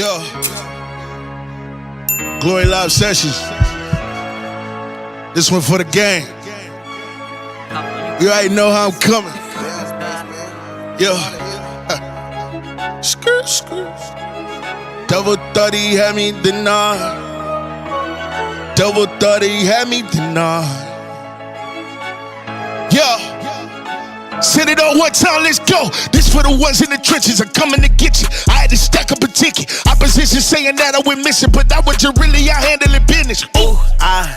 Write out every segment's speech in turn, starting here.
Yo, Glory Live Sessions. This one for the gang. You already know how I'm coming. Yo, skirt, skirt. Double 30 had me denied. Double 30 had me denied. Yo. Send it on one time, let's go. This for the ones in the trenches, I'm coming to get you. I had to stack up a ticket. Opposition saying that I went missing, but that was really out handling business. Ooh,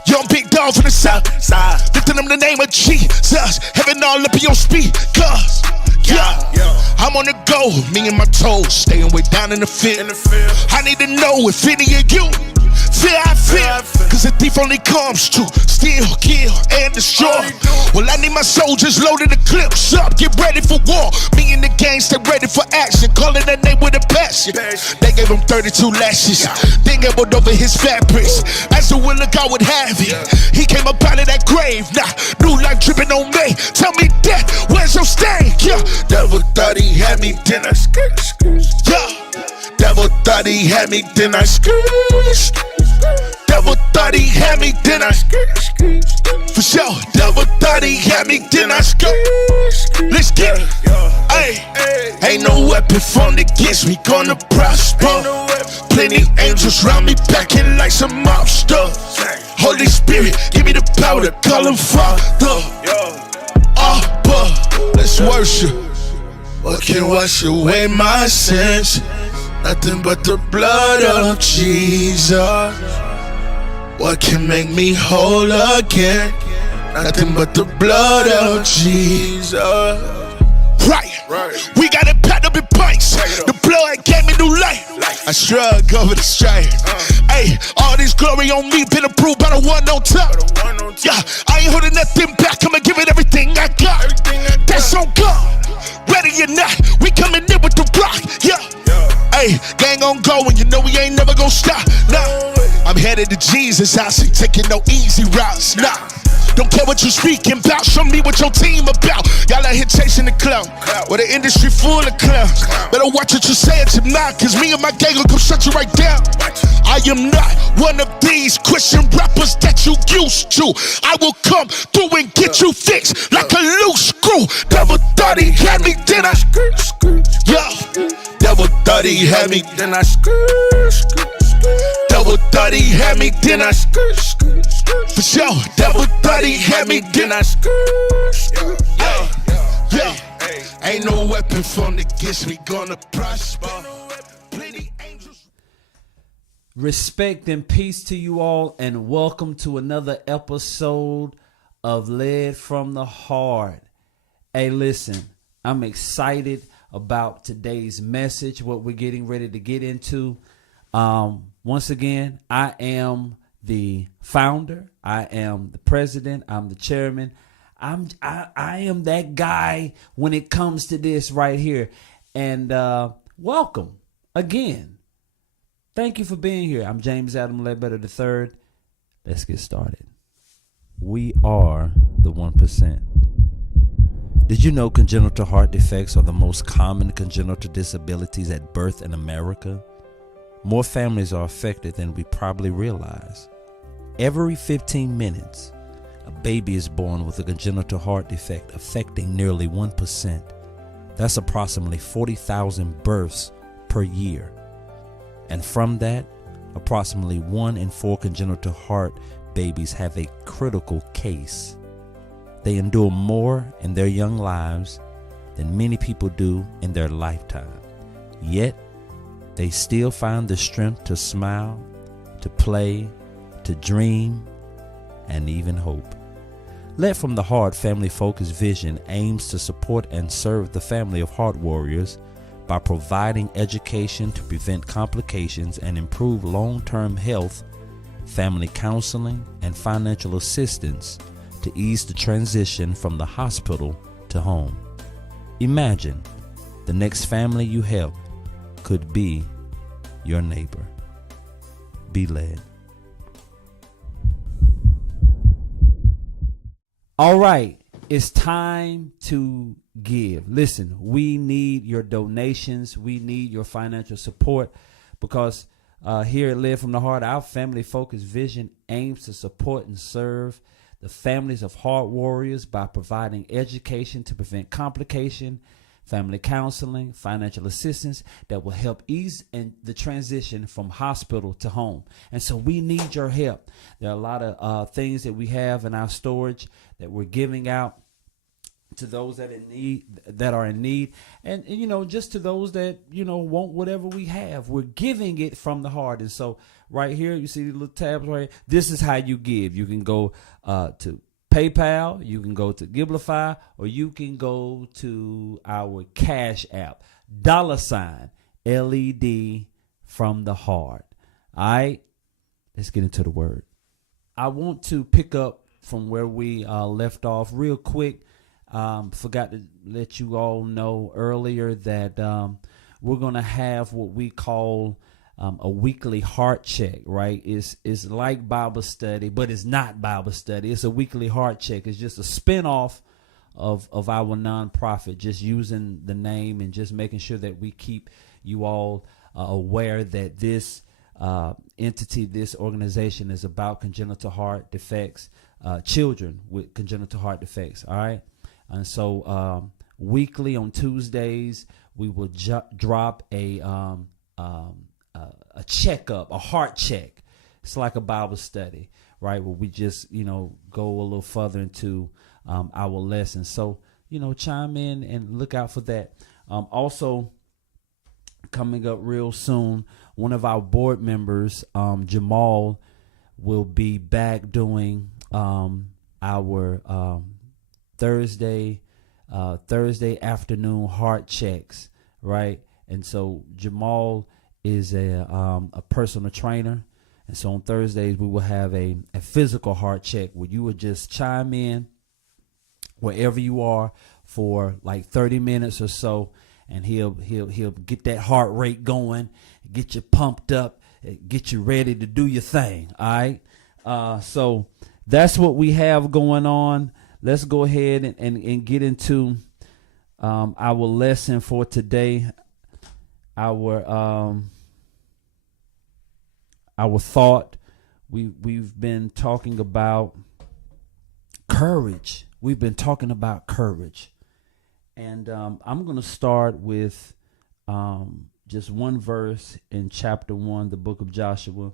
young big dog from the south side, lifting them the name of Jesus. Heaven all up in your speed, cuz yeah, I'm on the go. Me and my toes staying way down in the field. I need to know if any of you feel I feel, cause a thief only comes to steal, kill, and destroy. Well, I need my soldiers loaded the clips up, get ready for war. Me and the gang stay ready for action, calling that name with a passion. They gave him 32 lashes, then gambled over his fabrics. As the will of God would have it, he came up out of that grave. Now, new life dripping on me. Tell me that, where's your stain? Yeah, devil thought he had me, then I skirt. Yeah, devil thought he had me, then I skirt. Devil thought he had me, then I skirt. For sure, devil thought he had me, then I skirt. Let's get it. Ay, ain't no weapon formed against me gonna prosper. Plenty angels round me backing like some mobsters. Holy Spirit, give me the power to call him Father. Abba, let's worship. What can wash away my sins? Nothing but the blood of Jesus. What can make me whole again? Nothing but the blood of Jesus. Right. We got it packed up in pints. The blood gave me new life. I shrug over the stripe. Hey, all this glory on me been approved by the one on top. Yeah, I ain't holding nothing back. I'ma give it everything I got. That's on God. Ready or not, we coming in with the rock. Yeah. Hey, gang on go, and you know we ain't never gonna stop. Nah, I'm headed to Jesus' house, ain't taking no easy routes. Nah, don't care what you speaking about, show me what your team about. Y'all out here chasing the clown, well the industry full of clowns. Better watch what you say at your mouth, cause me and my gang will come shut you right down. I am not one of these Christian rappers that you used to. I will come through and get you fixed like a loose screw. Devil thought he had me, then I skirt. Yeah. Devil thought he had me, then I skirt. Devil thought he had me, then I skirt. For sure, devil thought he had me, then I skirt. Yeah. Ain't no weapon formed against me gonna prosper. Plenty angels. Respect and peace to you all, and welcome to another episode of Led from the Heart. Hey, listen, I'm excited about today's message, what we're getting ready to get into. Once again, I am the founder, I am the president, I'm the chairman. I am that guy when it comes to this right here. And welcome again. Thank you for being here. I'm James Adam Ledbetter III. Let's get started. We are the 1%. Did you know congenital heart defects are the most common congenital disabilities at birth in America? More families are affected than we probably realize. Every 15 minutes, a baby is born with a congenital heart defect, affecting nearly 1%. That's approximately 40,000 births per year. And from that, approximately 1 in 4 congenital heart babies have a critical case. They endure more in their young lives than many people do in their lifetime. Yet, they still find the strength to smile, to play, to dream, and even hope. Led from the Heart Family Focused Vision aims to support and serve the family of heart warriors by providing education to prevent complications and improve long-term health, family counseling, and financial assistance to ease the transition from the hospital to home. Imagine the next family you help could be your neighbor. Be led. All right, it's time to give. Listen, we need your donations. We need your financial support because here at Led from the Heart, our family-focused vision aims to support and serve the families of heart warriors by providing education to prevent complication, family counseling, financial assistance that will help ease in the transition from hospital to home. And so we need your help. There are a lot of things that we have in our storage that we're giving out to those that are in need, and just to those that want whatever we have. We're giving it from the heart. And so right here, you see the little tabs right here. This is how you give. You can go to PayPal, you can go to Giblify, or you can go to our Cash App, $LED from the heart. All right, let's get into the word. I want to pick up from where we left off real quick. Forgot to let you all know earlier that we're going to have what we call a weekly heart check, right? It's like Bible study, but it's not Bible study. It's a weekly heart check. It's just a spinoff of our nonprofit, just using the name and just making sure that we keep you all aware that this entity, this organization is about congenital heart defects, children with congenital heart defects, all right? And so weekly on Tuesdays, we will drop a checkup, a heart check. It's like a Bible study, right? Where we just, go a little further into our lesson. So, chime in and look out for that. Also, coming up real soon, one of our board members, Jamal, will be back doing our Thursday afternoon heart checks, right? And so Jamal is a personal trainer, and so on Thursdays we will have a physical heart check where you would just chime in wherever you are for like 30 minutes or so, and he'll get that heart rate going, get you pumped up, get you ready to do your thing. All right, so that's what we have going on. Let's go ahead and get into our lesson for today. Our thought. We've been talking about courage. We've been talking about courage, and I'm going to start with just one verse in chapter 1, the book of Joshua.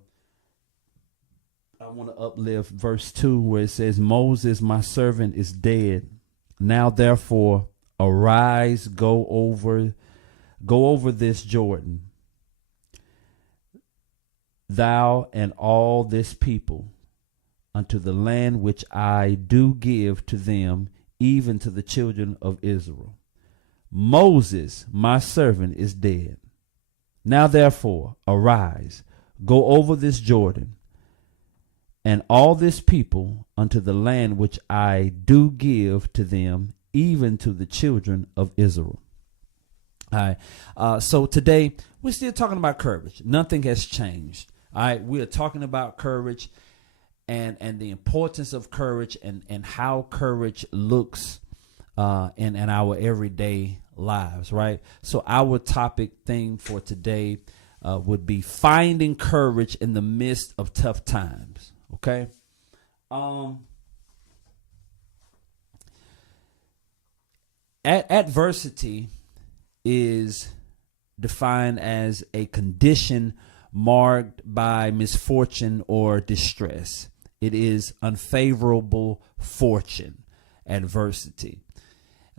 I want to uplift verse 2 where it says, Moses, my servant, is dead. Now, therefore, arise, go over this Jordan, thou and all this people, unto the land which I do give to them, even to the children of Israel. Moses, my servant, is dead. Now, therefore, arise, go over this Jordan, and all this people unto the land which I do give to them, even to the children of Israel. All right. So today we're still talking about courage. Nothing has changed. All right. We are talking about courage and the importance of courage and how courage looks in our everyday lives. Right. So our topic theme for today would be finding courage in the midst of tough times. Okay. Adversity is defined as a condition marked by misfortune or distress. It is unfavorable fortune, adversity.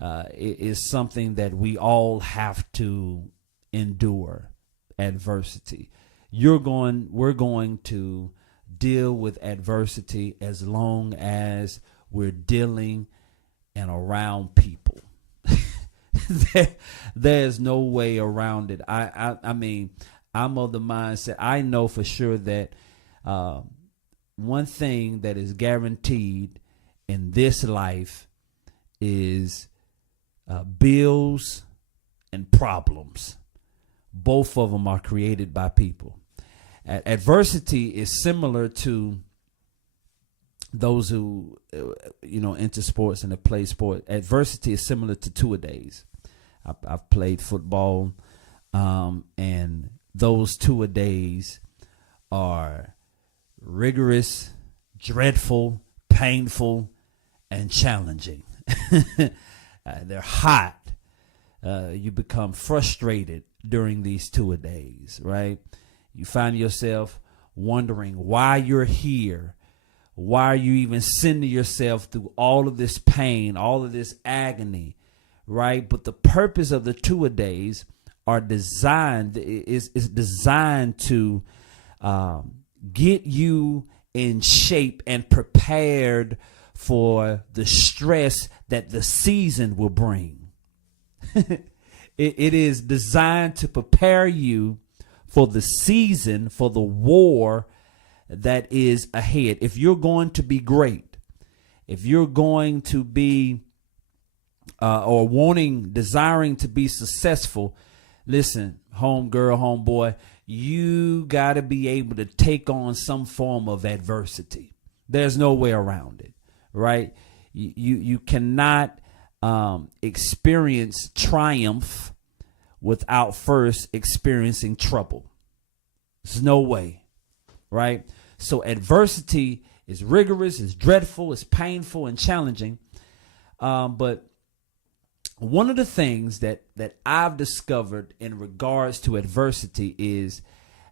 It is something that we all have to endure, adversity. We're going to deal with adversity as long as we're dealing and around people. There's no way around it. I mean, I'm of the mindset, I know for sure that one thing that is guaranteed in this life is bills and problems. Both of them are created by people. Adversity is similar to those who, into sports and that play sport. Adversity is similar to two-a-days. I've played football, and those two-a-days are rigorous, dreadful, painful, and challenging. They're hot. You become frustrated during these two-a-days, right? You find yourself wondering why you're here. Why are you even sending yourself through all of this pain, all of this agony, right? But the purpose of the two-a-days are designed is designed to get you in shape and prepared for the stress that the season will bring. It is designed to prepare you for the season, for the war that is ahead. If you're going to be great, if you're going to be desiring to be successful, listen, homegirl, homeboy, you got to be able to take on some form of adversity. There's no way around it, right? You cannot experience triumph without first experiencing trouble. There's no way, right? So adversity is rigorous, it's dreadful, it's painful and challenging. But one of the things that I've discovered in regards to adversity is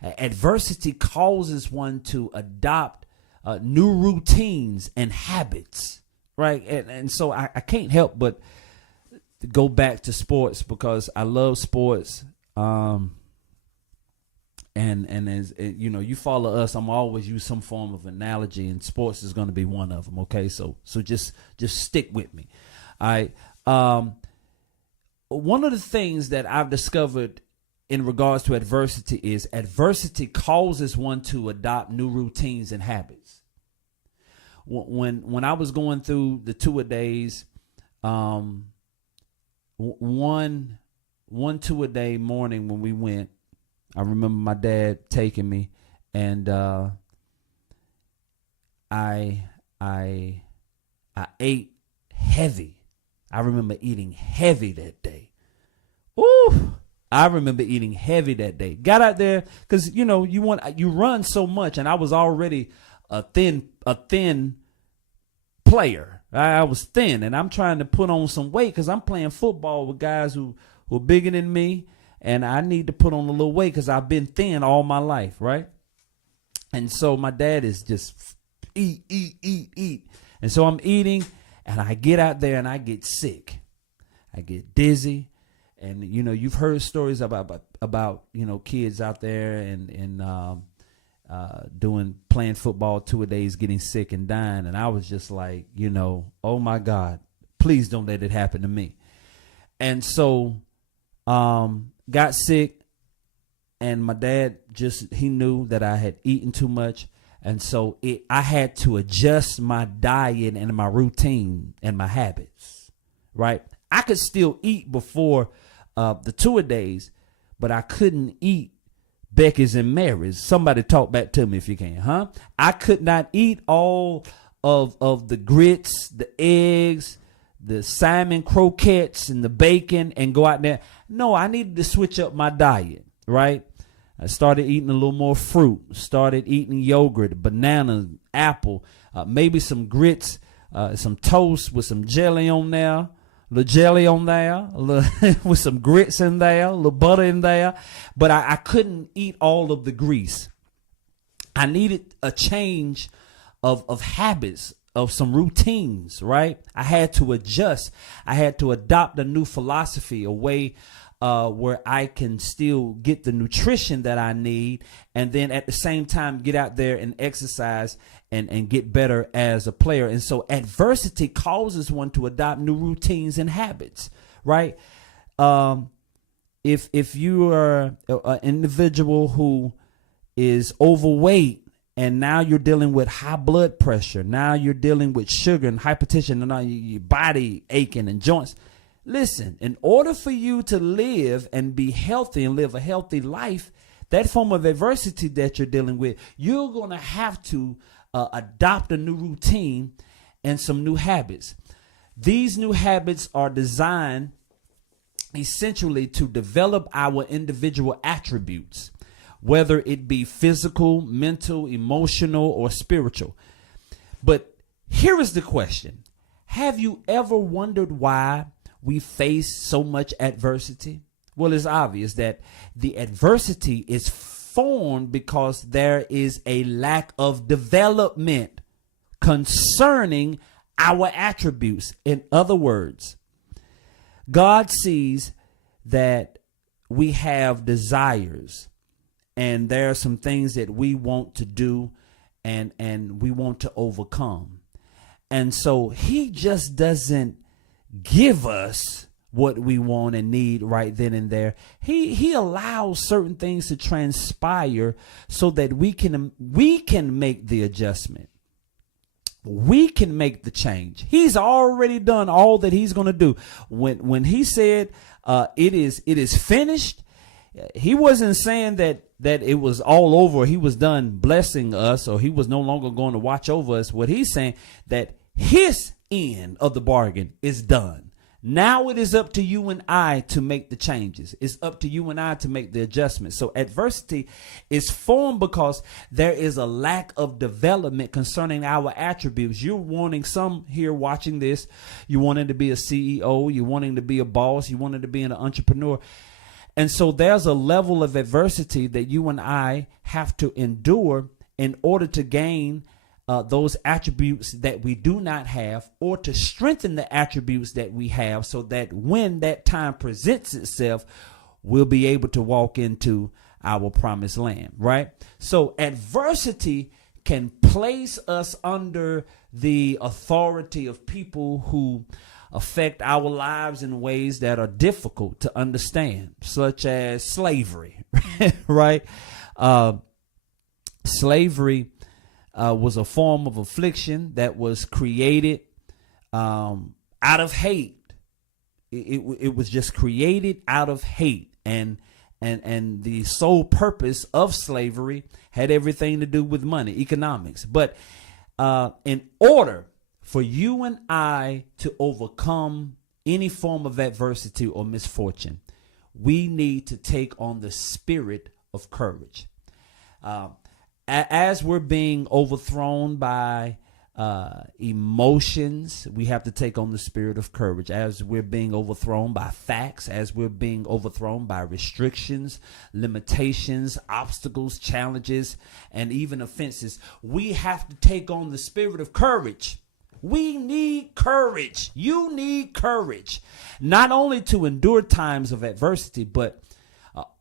adversity causes one to adopt new routines and habits, right? And so I can't help but go back to sports because I love sports. And as you know, you follow us, I'm always use some form of analogy, and sports is going to be one of them. Okay, so just stick with me. All right. One of the things that I've discovered in regards to adversity is adversity causes one to adopt new routines and habits. When I was going through the two-a-days, one two-a-day morning when we went, I remember my dad taking me, and I ate heavy. I remember eating heavy that day. Ooh, I remember eating heavy that day. Got out there because you run so much, and I was already a thin player. I was thin, and I'm trying to put on some weight because I'm playing football with guys who are bigger than me, and I need to put on a little weight because I've been thin all my life, right? And so my dad is just eat, and so I'm eating. And I get out there and I get sick. I get dizzy. And, you've heard stories about kids out there and playing football two-a-days, getting sick and dying. And I was just like, oh, my God, please don't let it happen to me. And so got sick. And my dad he knew that I had eaten too much. And so I had to adjust my diet and my routine and my habits, right? I could still eat before the two-a-days, but I couldn't eat Becky's and Mary's. Somebody talk back to me if you can, huh? I could not eat all of the grits, the eggs, the salmon croquettes, and the bacon and go out there. No, I needed to switch up my diet, right? I started eating a little more fruit, started eating yogurt, banana, apple, maybe some grits, some toast with some jelly on there, with some grits in there, a little butter in there. But I couldn't eat all of the grease. I needed a change of habits, of some routines, right? I had to adjust. I had to adopt a new philosophy, a way where I can still get the nutrition that I need, and then at the same time get out there and exercise and get better as a player. And so adversity causes one to adopt new routines and habits, right? If you are an individual who is overweight and now you're dealing with high blood pressure, now you're dealing with sugar and hypertension, and now your body aching and joints. Listen, in order for you to live and be healthy and live a healthy life, that form of adversity that you're dealing with, you're going to have to adopt a new routine and some new habits. These new habits are designed essentially to develop our individual attributes. whether it be physical, mental, emotional, or spiritual. But here is the question. Have you ever wondered why we face so much adversity? Well, it's obvious that the adversity is formed because there is a lack of development concerning our attributes. In other words, God sees that we have desires, and there are some things that we want to do and we want to overcome. And so he just doesn't give us what we want and need right then and there. He allows certain things to transpire so that we can make the adjustment. We can make the change. He's already done all that he's going to do. When he said it is finished, he wasn't saying that it was all over. He was done blessing us, or he was no longer going to watch over us. What he's saying, that his end of the bargain is done. Now it is up to you and I to make the changes. It's up to you and I to make the adjustments. So adversity is formed because there is a lack of development concerning our attributes. You're wanting, some here watching this, you wanting to be a CEO, you wanting to be a boss, you wanting to be an entrepreneur. And so there's a level of adversity that you and I have to endure in order to gain those attributes that we do not have, or to strengthen the attributes that we have, so that when that time presents itself, we'll be able to walk into our promised land, right? So adversity can place us under the authority of people who affect our lives in ways that are difficult to understand, such as slavery, right? Slavery was a form of affliction that was created out of hate. It was just created out of hate, and the sole purpose of slavery had everything to do with money, economics. But in order for you and I to overcome any form of adversity or misfortune, we need to take on the spirit of courage. As we're being overthrown by emotions, we have to take on the spirit of courage. As we're being overthrown by facts, as we're being overthrown by restrictions, limitations, obstacles, challenges, and even offenses, we have to take on the spirit of courage. We need courage. You need courage, not only to endure times of adversity, but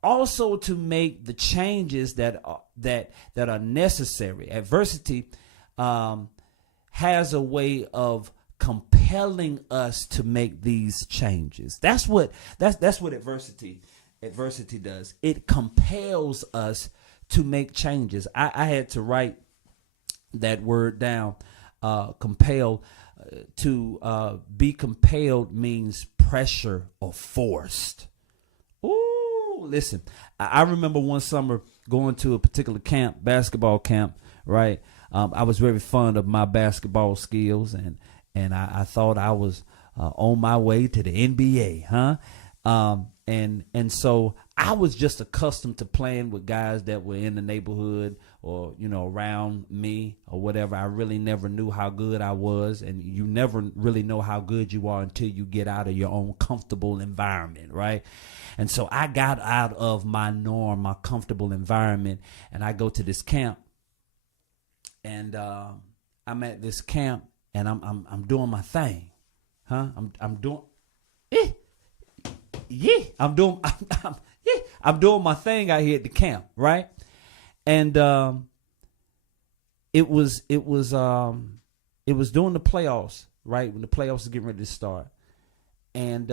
also to make the changes that are necessary. Adversity has a way of compelling us to make these changes. That's what adversity does. It compels us to make changes. I had to write that word down. Compel. To be compelled means pressure or forced. Ooh, listen, I remember one summer going to a particular camp, basketball camp, right? I was very fond of my basketball skills, and I thought I was on my way to the NBA, huh? And so I was just accustomed to playing with guys that were in the neighborhood or, around me or whatever. I really never knew how good I was, and you never really know how good you are until you get out of your own comfortable environment, right? And so I got out of my norm, my comfortable environment, and I go to this camp, and I'm at this camp, and I'm doing my thing, huh? I'm doing, I'm doing my thing out here at the camp, right? And it was during the playoffs, right? When the playoffs was getting ready to start. And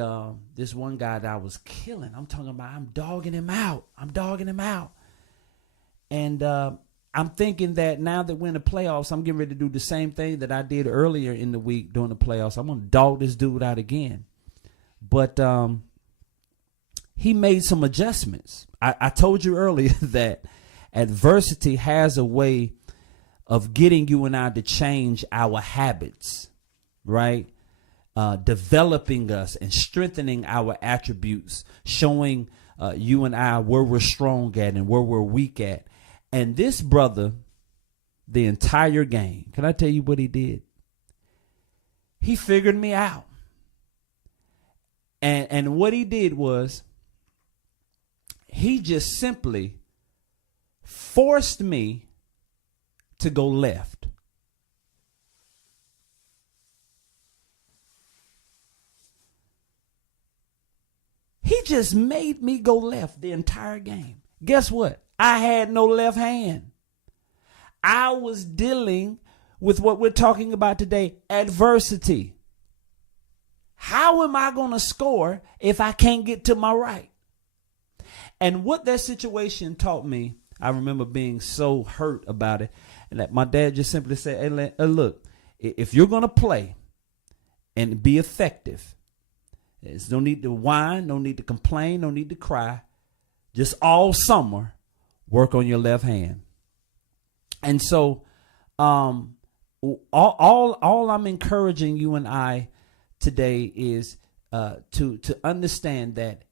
this one guy that I was killing, I'm talking about, I'm dogging him out. And I'm thinking that now that we're in the playoffs, I'm getting ready to do the same thing that I did earlier in the week during the playoffs. I'm going to dog this dude out again. But he made some adjustments. I told you earlier that adversity has a way of getting you and I to change our habits, right? Developing us and strengthening our attributes, showing you and I, where we're strong at and where we're weak at. And this brother, the entire game, can I tell you what he did? He figured me out. And what he did was he just simply forced me to go left. He just made me go left the entire game. Guess what? I had no left hand. I was dealing with what we're talking about today, adversity. How am I going to score if I can't get to my right? And what that situation taught me, I remember being so hurt about it, and that my dad just simply said, hey, look, if you're going to play and be effective, there's no need to whine, no need to complain, no need to cry. Just all summer, work on your left hand. And so all I'm encouraging you and I today is to understand that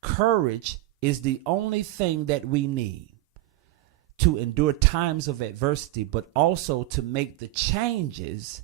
courage is the only thing that we need to endure times of adversity, but also to make the changes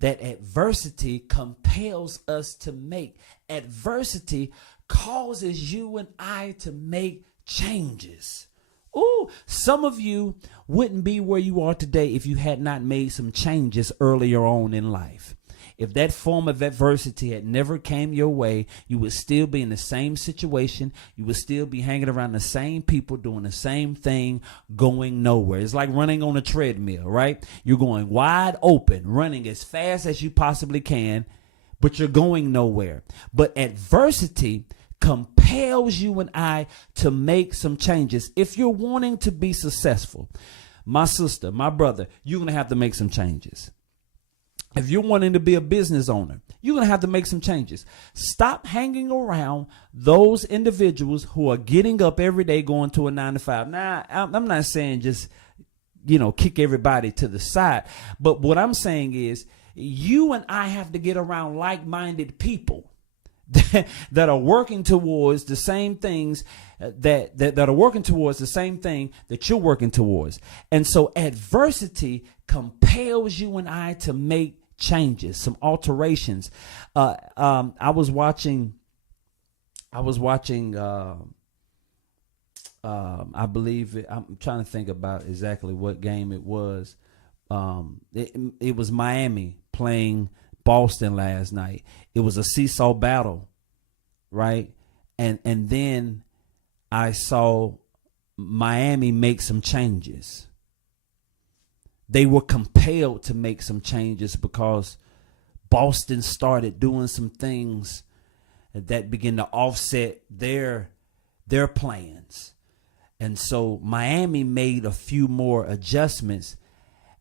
that adversity compels us to make. Adversity causes you and I to make changes. Ooh, some of you wouldn't be where you are today if you had not made some changes earlier on in life. If that form of adversity had never came your way, you would still be in the same situation. You would still be hanging around the same people, doing the same thing, going nowhere. It's like running on a treadmill, right? You're going wide open, running as fast as you possibly can, but you're going nowhere. But adversity compels you and I to make some changes. If you're wanting to be successful, my sister, my brother, you're going to have to make some changes. If you're wanting to be a business owner, you're going to have to make some changes. Stop hanging around those individuals who are getting up every day going to a 9-to-5. Now, I'm not saying just, kick everybody to the side. But what I'm saying is you and I have to get around like-minded people that are working towards the same things that are working towards the same thing that you're working towards. And so adversity compels you and I to make changes, some alterations. I was watching I believe I'm trying to think about exactly what game it was. It was Miami playing Boston last night. It was a seesaw battle, right? And then I saw Miami make some changes. They were compelled to make some changes because Boston started doing some things that began to offset their plans. And so Miami made a few more adjustments,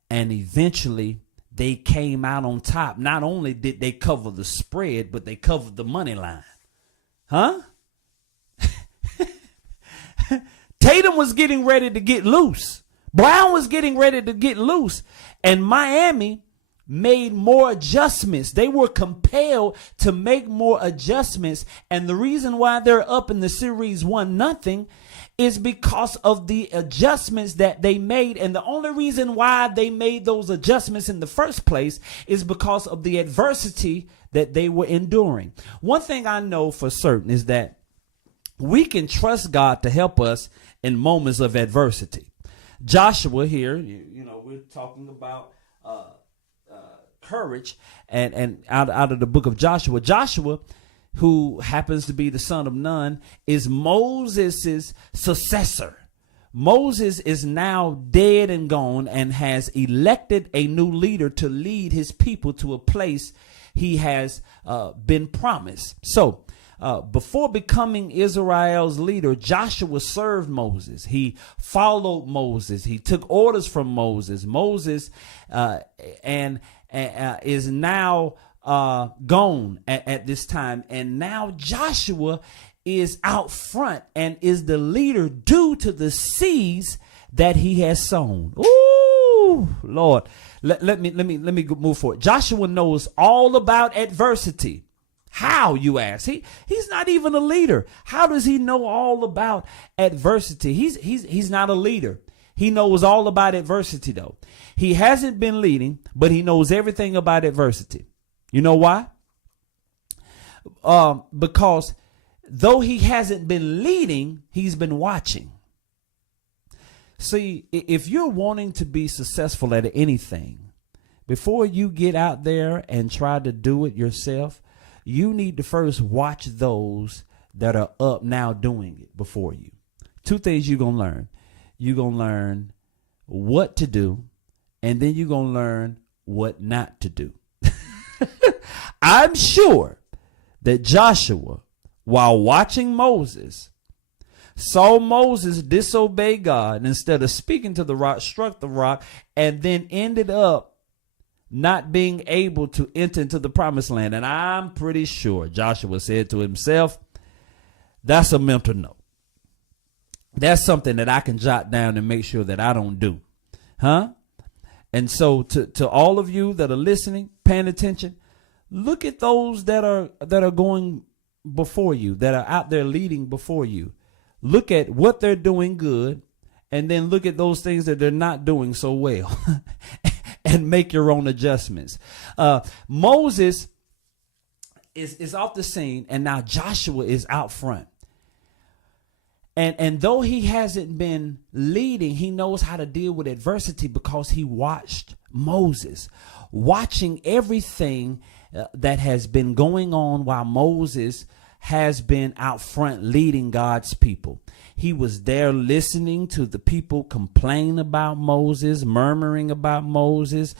and eventually they came out on top. Not only did they cover the spread, but they covered the money line. Huh? Tatum was getting ready to get loose. Brown was getting ready to get loose. And Miami made more adjustments. They were compelled to make more adjustments. And the reason why they're up in the series 1-0 is because of the adjustments that they made. And the only reason why they made those adjustments in the first place is because of the adversity that they were enduring. One thing I know for certain is that we can trust God to help us in moments of adversity. Joshua here, we're talking about courage, and out of the book of Joshua. Joshua, who happens to be the son of Nun, is Moses' successor. Moses is now dead and gone and has elected a new leader to lead his people to a place he has been promised. So, before becoming Israel's leader, Joshua served Moses. He followed Moses. He took orders from Moses. Moses is now gone at this time. And now Joshua is out front and is the leader due to the seeds that he has sown. Ooh, Lord. Let me move forward. Joshua knows all about adversity. How, you ask? He's not even a leader. How does he know all about adversity? He's not a leader. He knows all about adversity, though. He hasn't been leading, but he knows everything about adversity. You know why? Because though he hasn't been leading, he's been watching. See, if you're wanting to be successful at anything, before you get out there and try to do it yourself, you need to first watch those that are up now doing it before you. Two things you're going to learn. You're going to learn what to do, and then you're going to learn what not to do. I'm sure that Joshua, while watching Moses, saw Moses disobey God, and instead of speaking to the rock, struck the rock, and then ended up not being able to enter into the promised land. And I'm pretty sure Joshua said to himself, that's a mental note. That's something that I can jot down and make sure that I don't do. Huh? And so to all of you that are listening, paying attention, look at those that are going before you, that are out there leading before you. Look at what they're doing good, and then look at those things that they're not doing so well and make your own adjustments. Moses is off the scene, and now Joshua is out front. And though he hasn't been leading, he knows how to deal with adversity because he watched Moses, watching everything that has been going on while Moses has been out front leading God's people. He was there listening to the people complain about Moses, murmuring about Moses,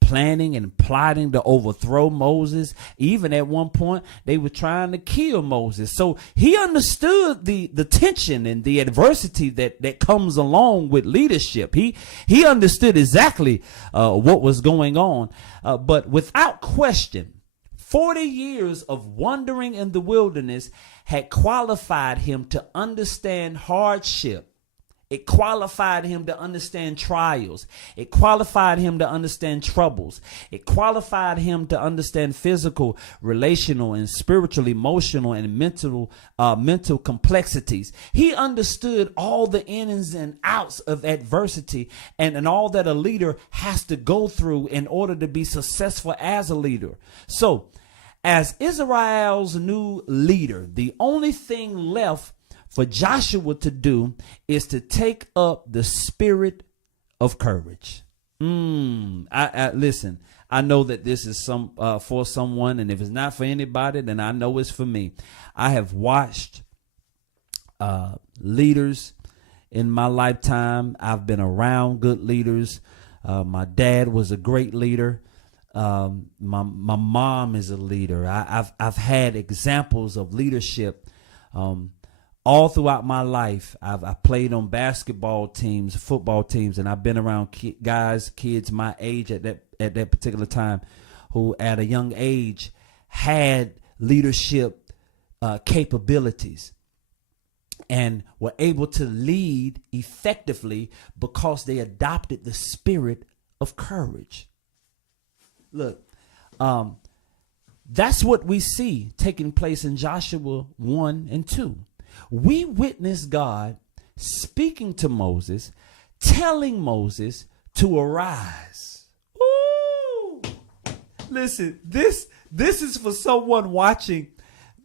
planning and plotting to overthrow Moses. Even at one point, they were trying to kill Moses. So he understood the tension and the adversity that comes along with leadership. He understood exactly what was going on. But without question, 40 years of wandering in the wilderness had qualified him to understand hardship. It qualified him to understand trials. It qualified him to understand troubles. It qualified him to understand physical, relational, and spiritual, emotional, and mental complexities. He understood all the ins and outs of adversity and all that a leader has to go through in order to be successful as a leader. So, as Israel's new leader, the only thing left for Joshua to do is to take up the spirit of courage. Listen, I know that this is for someone, and if it's not for anybody, then I know it's for me. I have watched leaders in my lifetime. I've been around good leaders. My dad was a great leader. My mom is a leader. I've had examples of leadership all throughout my life. I've played on basketball teams, football teams, and I've been around kids my age at that particular time, who at a young age had leadership capabilities and were able to lead effectively because they adopted the spirit of courage. Look, that's what we see taking place in Joshua 1 and 2. We witness God speaking to Moses, telling Moses to arise. Ooh! Listen, this is for someone watching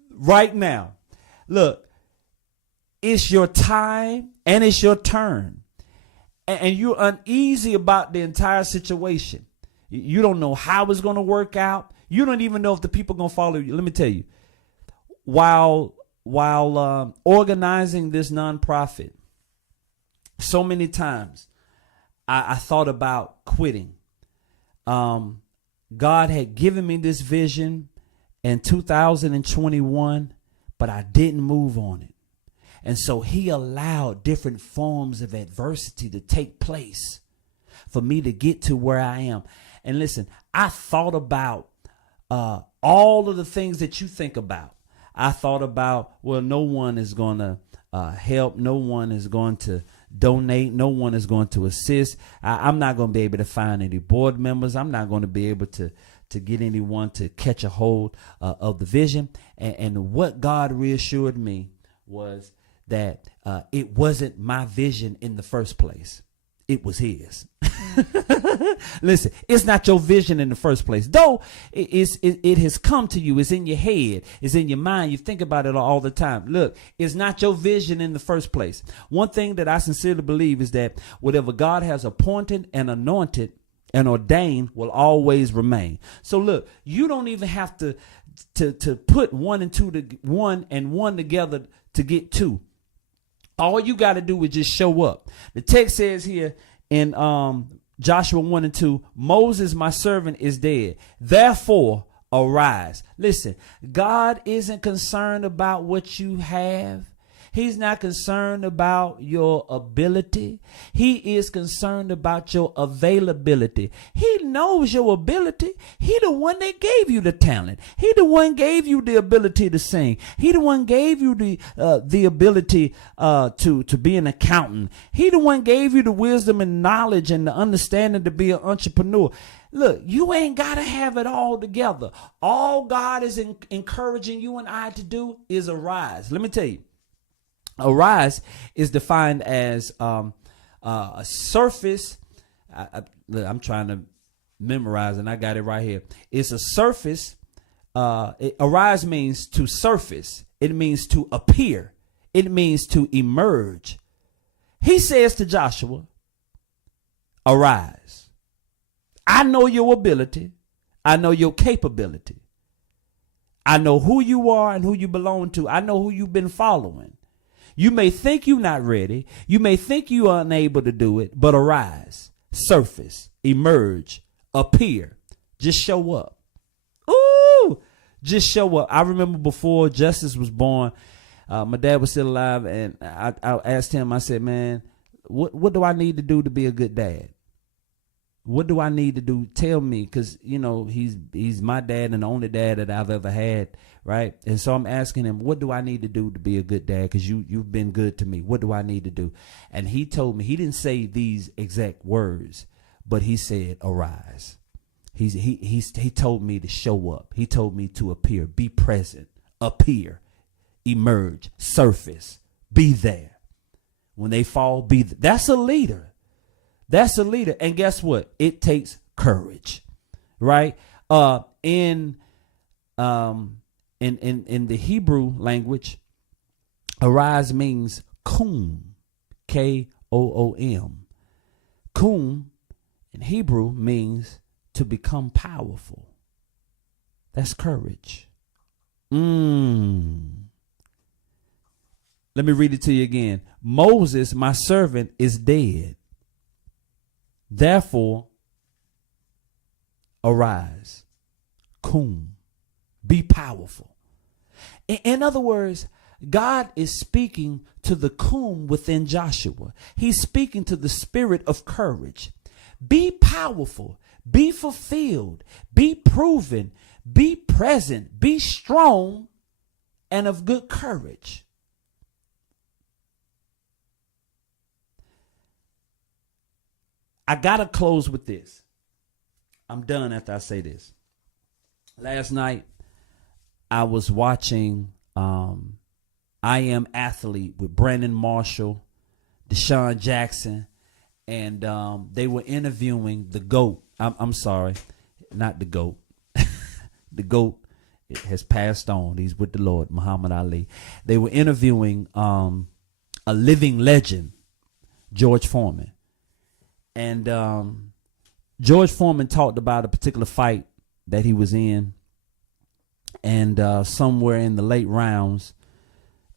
right now. Look, it's your time and it's your turn. And you're uneasy about the entire situation. You don't know how it's going to work out. You don't even know if the people are going to follow you. Let me tell you, while organizing this nonprofit, so many times I thought about quitting. God had given me this vision in 2021, but I didn't move on it. And so he allowed different forms of adversity to take place for me to get to where I am. And listen, I thought about all of the things that you think about. I thought about, well, no one is going to help. No one is going to donate. No one is going to assist. I'm not going to be able to find any board members. I'm not going to be able to to get anyone to catch a hold of the vision. And what God reassured me was that it wasn't my vision in the first place. It was his. Listen, it's not your vision in the first place. Though it has come to you. It's in your head. It's in your mind. You think about it all the time. Look, it's not your vision in the first place. One thing that I sincerely believe is that whatever God has appointed and anointed and ordained will always remain. So look, you don't even have to put one and one together to get two. All you got to do is just show up. The text says here in Joshua 1 and 2, Moses, my servant, is dead. Therefore, arise. Listen, God isn't concerned about what you have. He's not concerned about your ability. He is concerned about your availability. He knows your ability. He the one that gave you the talent. He the one gave you the ability to sing. He the one gave you the ability to be an accountant. He the one gave you the wisdom and knowledge and the understanding to be an entrepreneur. Look, you ain't got to have it all together. All God is encouraging you and I to do is arise. Let me tell you. Arise is defined as a surface. I'm trying to memorize, and I got it right here. It's a surface. Arise means to surface. It means to appear. It means to emerge. He says to Joshua, arise. I know your ability. I know your capability. I know who you are and who you belong to. I know who you've been following. You may think you're not ready. You may think you are unable to do it, but arise, surface, emerge, appear. Just show up. Ooh, just show up. I remember before Justice was born, my dad was still alive, and I asked him, I said, man, what do I need to do to be a good dad? What do I need to do? Tell me, because, you know, he's my dad and the only dad that I've ever had, right? And so I'm asking him, what do I need to do to be a good dad? Because you've been good to me. What do I need to do? And he told me, he didn't say these exact words, but he said, arise. He told me to show up. He told me to appear, be present, appear, emerge, surface, be there. When they fall, be there. That's a leader. That's a leader. And guess what? It takes courage, right? In the Hebrew language, arise means kum, K-O-O-M. Kum in Hebrew means to become powerful. That's courage. Let me read it to you again. Moses, my servant, is dead. Therefore, arise, kum, be powerful. In other words, God is speaking to the kum within Joshua. He's speaking to the spirit of courage. Be powerful, be fulfilled, be proven, be present, be strong, and of good courage. I got to close with this. I'm done after I say this. Last night, I was watching I Am Athlete with Brandon Marshall, Deshaun Jackson, and they were interviewing the GOAT. I'm sorry, not the GOAT. The GOAT has passed on. He's with the Lord, Muhammad Ali. They were interviewing a living legend, George Foreman. And George Foreman talked about a particular fight that he was in. And somewhere in the late rounds,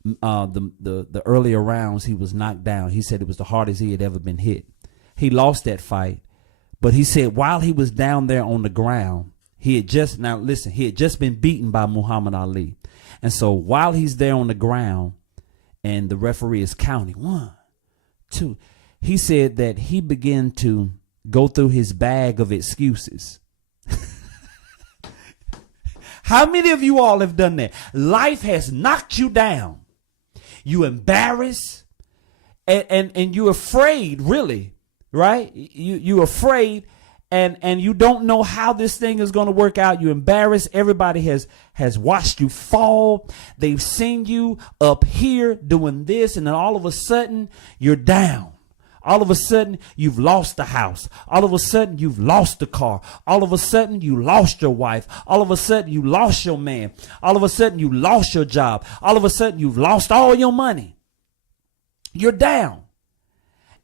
the earlier rounds, he was knocked down. He said it was the hardest he had ever been hit. He lost that fight. But he said while he was down there on the ground, he had just been beaten by Muhammad Ali. And so while he's there on the ground and the referee is counting 1, 2, he said that he began to go through his bag of excuses. How many of you all have done that? Life has knocked you down. You embarrassed and you're afraid, really, right? You're afraid, and you don't know how this thing is going to work out. You're embarrassed. Everybody has watched you fall. They've seen you up here doing this, and then all of a sudden you're down. All of a sudden, you've lost the house. All of a sudden, you've lost the car. All of a sudden, you lost your wife. All of a sudden, you lost your man. All of a sudden, you lost your job. All of a sudden, you've lost all your money. You're down.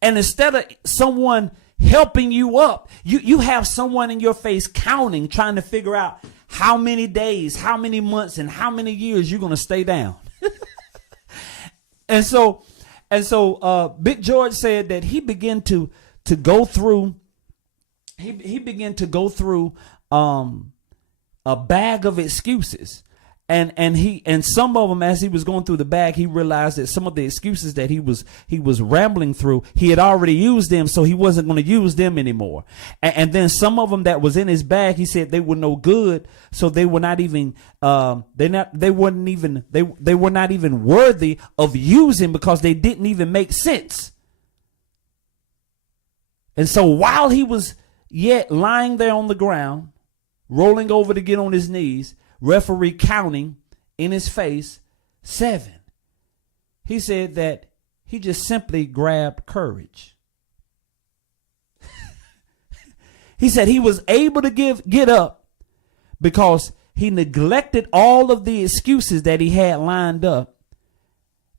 And instead of someone helping you up, you have someone in your face counting, trying to figure out how many days, how many months, and how many years you're going to stay down. And so Big George said that he began to go through, he began to go through a bag of excuses. And some of them, as he was going through the bag, he realized that some of the excuses that he was rambling through, he had already used them, so he wasn't going to use them anymore. And then some of them that was in his bag, he said they were no good, so they were not even they were not even worthy of using because they didn't even make sense. And so while he was yet lying there on the ground, rolling over to get on his knees, referee counting in his face 7, he said that he just simply grabbed courage. He said he was able to get up because he neglected all of the excuses that he had lined up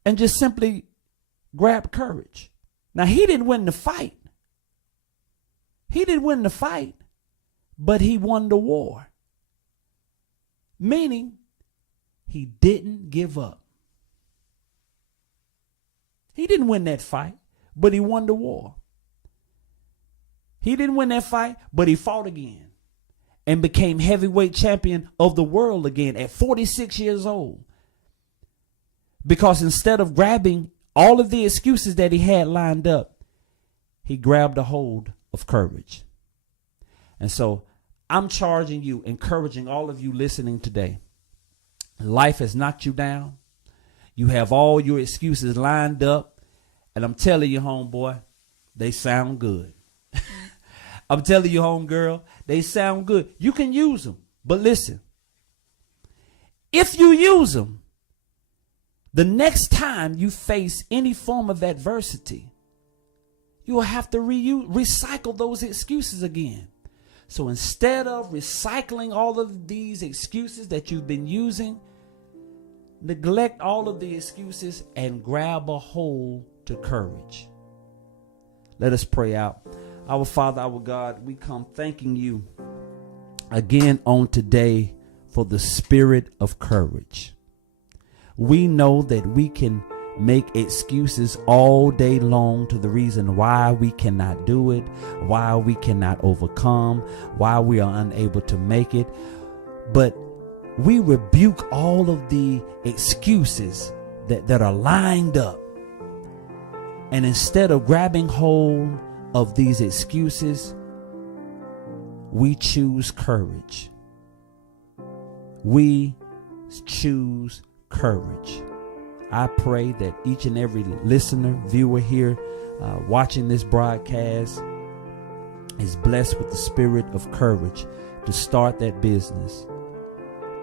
and just simply grabbed courage. Now, he didn't win the fight. He didn't win the fight, but he won the war. Meaning, he didn't give up. He didn't win that fight, but he won the war. He didn't win that fight, but he fought again and became heavyweight champion of the world again at 46 years old. Because instead of grabbing all of the excuses that he had lined up, he grabbed a hold of courage. And so I'm charging you, encouraging all of you listening today. Life has knocked you down. You have all your excuses lined up. And I'm telling you, homeboy, they sound good. I'm telling you, homegirl, they sound good. You can use them. But listen, if you use them, the next time you face any form of adversity, you will have to recycle those excuses again. So instead of recycling all of these excuses that you've been using, neglect all of the excuses and grab a hold to courage. Let us pray out. Our Father, our God, we come thanking you again on today for the spirit of courage. We know that we can make excuses all day long to the reason why we cannot do it, why we cannot overcome, why we are unable to make it. But we rebuke all of the excuses that are lined up. And instead of grabbing hold of these excuses, we choose courage. We choose courage. I pray that each and every listener, viewer here watching this broadcast is blessed with the spirit of courage to start that business,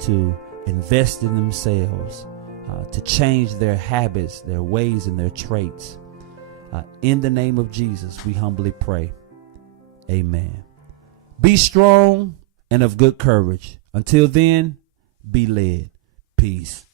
to invest in themselves, to change their habits, their ways, and their traits. In the name of Jesus, we humbly pray. Amen. Be strong and of good courage. Until then, be led. Peace.